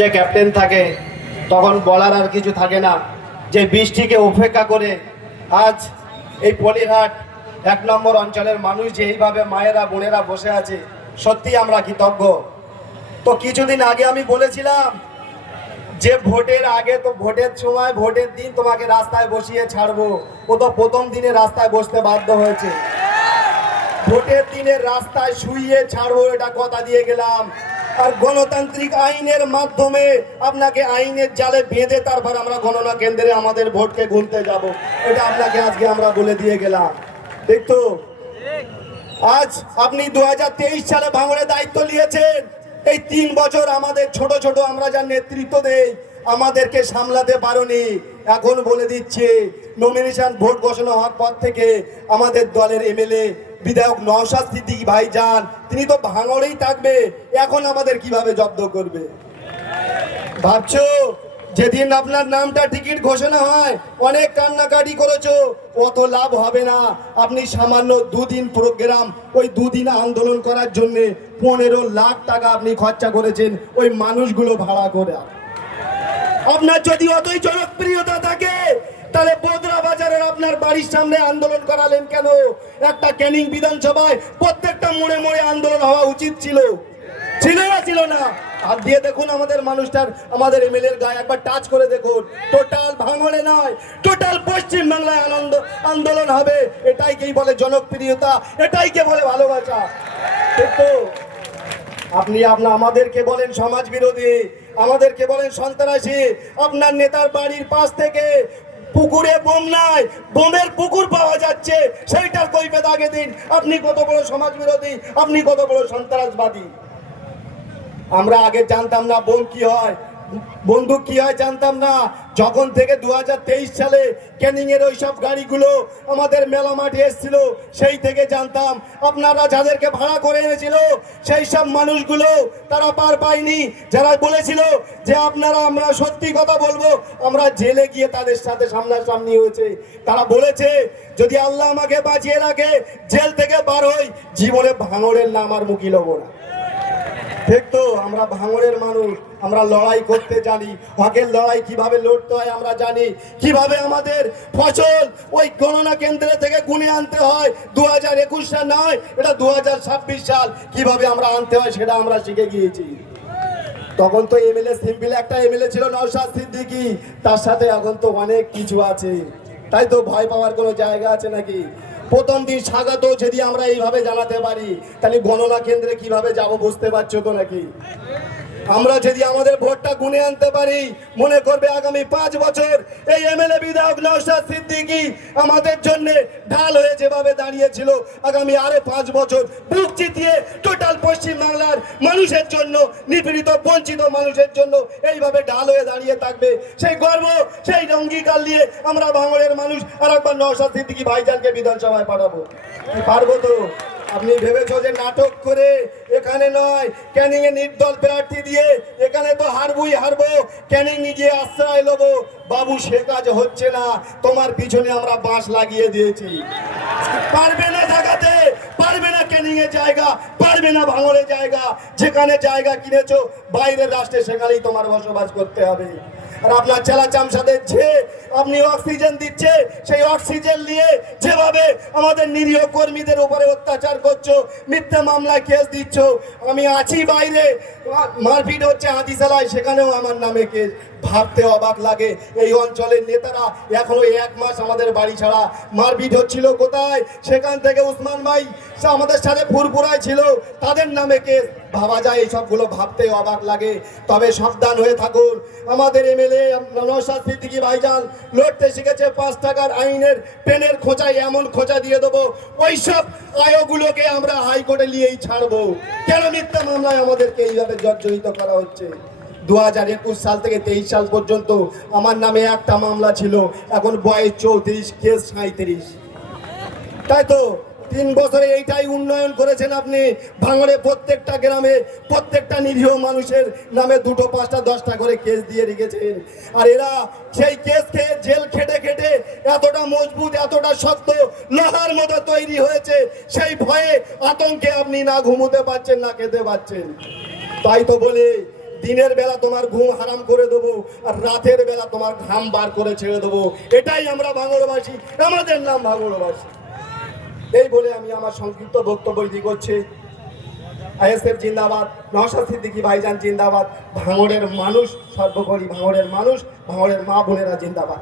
যে ক্যাপ্টেন থাকে তখন বলার আর কিছু থাকে না, যে বৃষ্টিকে উপেক্ষা করে আজ এই পলিরহাট 1 নম্বর অঞ্চলের মানুষ যে এইভাবে মায়েরা বোনেরা বসে আছে, সত্যি আমরা কৃতজ্ঞ। তো কিছুদিন আগে আমি বলেছিলাম যে ভোটের আগে, তো ভোটের সময় ভোটের দিন তোমাকে রাস্তায় বসিয়ে ছাড়বো, ও তো প্রথম দিনে রাস্তায় বসতে বাধ্য হয়েছে। ভোটের দিনের রাস্তায় শুইয়ে ছাড়বো এটা কথা দিয়ে গেলাম, আর গণতান্ত্রিক আইনের মাধ্যমে আপনাকে আইনের জালে বেঁধে তারপর আমরা গণনা কেন্দ্রে আমাদের ভোটকে গুনতে যাব, এটা আপনাকে আজকে আমরা বলে দিয়ে গেলাম। ঠিক তো? আজ আপনি 2023 সালে ভাঙড়ে দায়িত্ব নিয়েছেন। এই 3 বছর আমাদের ছোট ছোট আমরা যা নেতৃত্ব দেই আমাদেরকে সামলাতে পারোনি। এখন বলে দিচ্ছে, নমিনেশন ভোট ঘোষণা হওয়ার পর থেকে আমাদের দলের এমএলএ বিধায়ক নওশাদ সিদ্দিকী ভাইজান তিনি তো ভাঙড়েই থাকবে, এখন আমাদের কিভাবে জব্দ করবে? ভাবছো যেদিন আপনার নামটা টিকিট ঘোষণা হয় অনেক কান্নাকাটি করেছো, অত লাভ হবে না। আপনি সামান্য 2 দিন প্রোগ্রাম, ওই 2 দিন আন্দোলন করার জন্য 15 লাখ টাকা আপনি খরচা করেছেন ওই মানুষগুলো ভাড়া করে। আপনার যদি অতই জনপ্রিয়তা থাকে তাহলে বোদরা বাজারের আপনার বাড়ির সামনে আন্দোলন করালেন কেন? একটা ক্যানিং বিধানসভায় প্রত্যেকটা মোড়ে মোড়ে আন্দোলন হওয়া উচিত ছিল, ছিল না? ছিল না? হাত দিয়ে দেখুন আমাদের মানুষটার, আমাদের এমএলএর গায়ে একবার টাচ করে দেখুন। টোটাল ভাঙড়ে নয়, টোটাল পশ্চিম বাংলায় আন্দোলন হবে। এটাই কে বলে জনপ্রিয়তা, এটাই কে বলে ভালোবাসা। ঠিক তো? আপনি আমাদেরকে বলেন সমাজ বিরোধী, আমাদেরকে বলেন সন্ত্রাসী। আপনার নেতার বাড়ির পাশ থেকে পুকুরে বোম নাই, বোমের পুকুর পাওয়া যাচ্ছে, সেইটার কৈফিয়ত আগে দিন। আপনি কত বড় সমাজ বিরোধী, আপনি কত বড় সন্ত্রাসবাদী। আমরা আগে জানতাম না বোম কি হয়, বন্দুক কি হয় জানতাম না। যখন থেকে 2023 সালে ক্যানিং এর ওইসব গাড়িগুলো আমাদের মেলা মাঠে এসেছিল, সেই থেকে জানতাম। আপনারা যাদেরকে ভাড়া করে এনেছিল সেই সব মানুষগুলো তারা পার পায়নি। যারা বলেছিল যে আপনারা, আমরা সত্যি কথা বলবো, আমরা জেলে গিয়ে তাদের সাথে সামনাসামনি হয়েছে। তারা বলেছে যদি আল্লাহ আমাকে বাঁচিয়ে রাখে জেল থেকে বার হই, জীবনে ভাঙড়ের নাম আর মুখি লব না। ঠিক তো? আমরা ভাঙড়ের মানুষ, আমরা লড়াই করতে জানি। হকের লড়াই কিভাবে লড়তে হয় আমরা জানি, কিভাবে আমাদের ফসল ওই গণনা কেন্দ্র থেকে গুনে আনতে হয়। 2021 সাল নয়, এটা 2026 সাল, কিভাবে আমরা আনতে হয় সেটা আমরা শিখে গিয়েছি। তখন তো এমএলএ সিম্পল একটা এমএলএ ছিল নওশাদ সিদ্দিকী, তার সাথে এখন তো অনেক কিছু আছে। তাই তো ভয় পাওয়ার কোনো জায়গা আছে নাকি? প্রথম দিন স্বাগত যদি আমরা এইভাবে জানাতে পারি, তাহলে গণনা কেন্দ্রে কিভাবে যাব বুঝতে পারছো তো নাকি? আমরা যদি আমাদের ভোটটা গুনে আনতে পারি, মনে করবে আগামী 5 বছর এই এমএলএ বিধায়ক নওশাদ সিদ্দিকী আমাদের জন্য ঢাল হয়ে যেভাবে দাঁড়িয়েছিল, আগামী আরো 5 বছর বুক চিতিয়ে টোটাল পশ্চিম বাংলার মানুষের জন্য, নিপীড়িত বঞ্চিত মানুষের জন্য এইভাবে ঢাল হয়ে দাঁড়িয়ে থাকবে। সেই গর্ব, সেই অঙ্গীকার নিয়ে আমরা ভাঙড়ের মানুষ আর একবার নওশাদ সিদ্দিকী ভাইজানকে বিধানসভায় পাঠাবো। পারবো তো? আপনি ভেবেছো যে নাটক করে এখানে নয়, ক্যানিং এ নির্দল প্রার্থী দিয়ে এখানে তো হারবই হারবো, ক্যানিং গিয়ে আশ্রয় নেবো। বাবু, সে কাজ হচ্ছে না। তোমার পিছনে আমরা বাঁশ লাগিয়ে দিয়েছি। পারবে না জায়গাতে, পারবে না ক্যানিং এর জায়গা, পারবে না ভাঙড়ের জায়গা। যেখানে জায়গা কিনেছো বাইরের রাষ্ট্রে, সেখানেই তোমার বসবাস করতে হবে। আর আপনার চেলা চামচাদের যে আপনি অক্সিজেন দিচ্ছে, সেই অক্সিজেন নিয়ে যেভাবে আমাদের নিরীহ কর্মীদের উপরে অত্যাচার করছো, মিথ্যা মামলায় কেস দিচ্ছ। আমি আছি বাইরে, মারপিট হচ্ছে হাতিশালায়, সেখানেও আমার নামে কেস। ভাবতে অবাক লাগে, এই অঞ্চলের নেতারা এখনো 1 মাস আমাদের বাড়ি ছাড়া। মারপিট হচ্ছিল কোথায়? সেখান থেকে উসমান ভাই আমাদের সাথে ফুরফুরায় ছিল, তাদের নামে কেস। ভাবা যায় এই সবগুলো, ভাবতে অবাক লাগে। তবে সাবধান হয়ে থাকুন। আমাদের এমএলএ নওশাদ সিদ্দিকী ভাইজান লড়তে শিখেছে 5 টাকার আইনের পেনের খোঁচায় এমন খোঁচা দিয়ে দেবো, ওইসব আয়োগুলোকে আমরা হাইকোর্টে নিয়েই ছাড়বো। কেন মিথ্যা মামলায় আমাদেরকে এইভাবে জর্জরিত করা হচ্ছে? 2021 সাল থেকে 23 সাল পর্যন্ত আমার নামে একটা মামলা ছিল, এখন বয়স 34, কেস 37। তাই তো 3 বছরে এইটাই উন্নয়ন করেছেন আপনি। ভাঙড়ে প্রত্যেকটা গ্রামে প্রত্যেকটা নিরীহ মানুষের নামে 2টো 5টা 10টা করে কেস দিয়ে রেখেছেন। আর এরা সেই কেস খেয়ে জেল খেটে খেটে এতটা মজবুত, এতটা শক্ত লোহার মতো তৈরি হয়েছে, সেই ভয়ে আতঙ্কে আপনি না ঘুমোতে পারছেন, না খেতে পারছেন। তাই তো বলে দিনের বেলা তোমার ঘুম হারাম করে দেবো, আর রাতের বেলা তোমার ঘাম বার করে ছেড়ে দেবো। এটাই আমরা ভাঙড়বাসী, আমাদের নাম ভাঙড়বাসী। এই বলে আমি আমার সংক্ষিপ্ত বক্তব্য করছি। আইএসএফ জিন্দাবাদ, নওশাদ সিদ্দিকী ভাইজান জিন্দাবাদ, ভাঙড়ের মানুষ সর্বোপরি, ভাঙড়ের মানুষ, ভাঙড়ের মা বোনেরা জিন্দাবাদ।